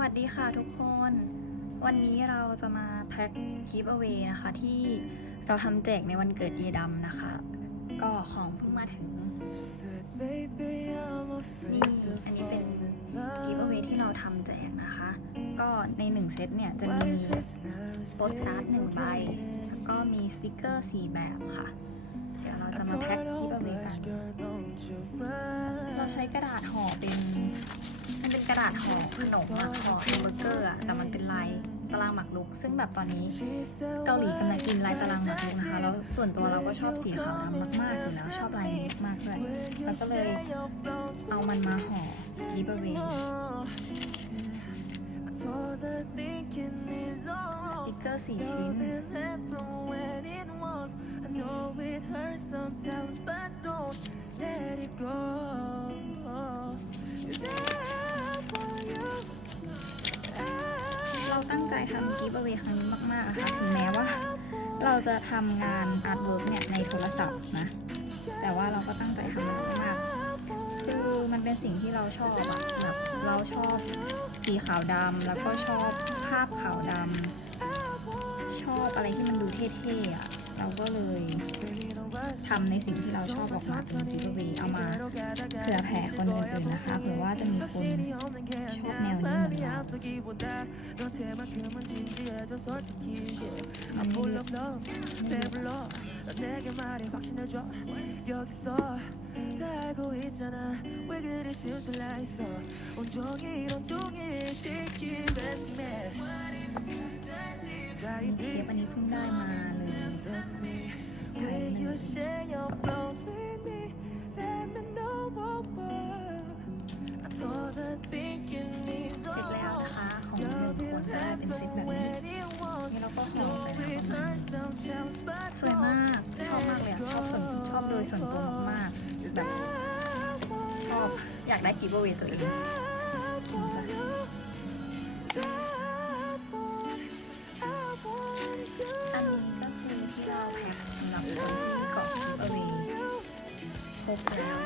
วัสดีค่ะทุกคน วันนี้เราจะมาแพ็คกิฟต์เอา a y นะคะที่เราทำแจกในวันเกิดเยดำนะคะ ก็ของเพิ่งมาถึง นี่อันนี้เป็นกิฟต์เอา a y ที่เราทำแจกนะคะ ก็ในหนึ่งเซตเนี่ยจะมีโปสการ์ดหนึ่งใบ แล้วก็มีสติกเกอร์สี่แบบค่ะ เดี๋ยวเราจะมาแพ็คกิฟต์เอา a y กัน เราใช้กระดาษห่อเป็น ระดาษห่อขนมอะห่อแฮมเบอร์เกอร์อะแต่มันเป็นลายตารางหมากรุก ซึ่งแบบตอนนี้เกาหลีกำลังกินลายตารางหมากรุกนะคะแล้วส่วนตัวเราก็ชอบสีขาวดำมากๆอยู่แล้วชอบลายนี้มากๆด้วยแล้วก็เลยเอามันมาห่อกิฟต์เว้สติกเกอร์สี่ชิ้น เราตั้งใจทำกิฟต์เอาไว้ครั้งนี้มากๆอะค่ะถึงแม้ว่า เราจะทำงานอาร์ตเวิร์กเนี่ยในโทรศัพท์นะ แต่ว่าเราก็ตั้งใจทำมันมากๆคือมันเป็นสิ่งที่เราชอบอะแบบเราชอบสีขาวดำแล้วก็ชอบภาพขาวดำชอบอะไรที่มันดูเท่ๆอะเราก็เลยทำในสิ่งที่เราชอบออกมาเป็นกิฟต์เอาไว้เอามาเผื่อแผ่คนอื่นๆนะคะเผื่อว่าจะมีคน 기보다 너제만큼은 진지해져 솔직히 yeah. I'm full of love 배불러 넌 내게 말해 확신해줘. 여기서 다 알고 있잖아. 왜 그리 슬슬 나 있어? 온종일 온종일 시킨 best man 다이디 많이 풍가만 Will you share. เป็ตแบบนี้นี่เราก็ห่อไปแล้วประสวยมากชอบมากเลยชอบส่วนชอบโดยส่วนตัวมากๆแบบชอบอยากได้กิฟต์เอาไว้ตัวเองอันนี้ก็คือที่เราแพ็คสำหรับคนที่เกาะกิฟต์เอว้ครบแล้ว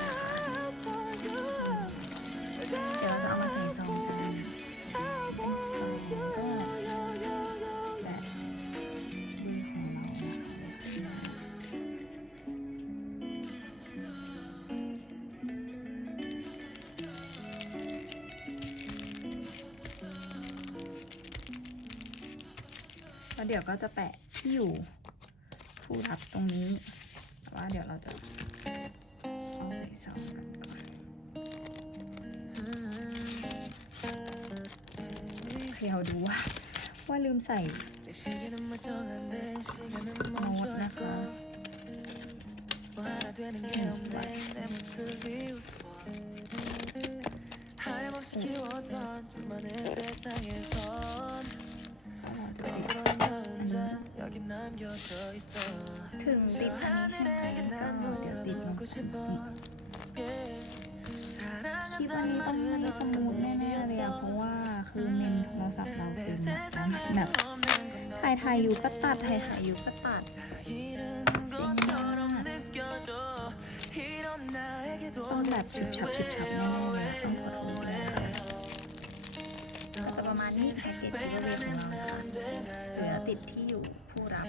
แล้วเดี๋ยวก็จะแปะที่อยู่ผู้รับตรงนี้แต่ว่าเดี๋ยวเราจะเอาใส่ซองกันก่อนเดี๋ยวดูว่าว่าลืมใส่โน้ตนะคะหนึ่งใบ ถึงติดอันนี้ใช่ไหมก็เดี๋ยวติดมันอีกคิดว่านี้ต้องไม่สมุดแน่ๆเลยอะเพราะว่าคือเมนโทรศัพท์เราเป็นแบบถ่ายถ่ายอยู่ก็ตัดถ่ายถ่ายอยู่ก็ตัดต้องแบบฉุบฉับฉุบฉับแน่ๆเลยต้องกดโอเค มาณนี้แพ็กเกจที่เรียของเราค่ะเหลือติดที่อยู่ผู้รับ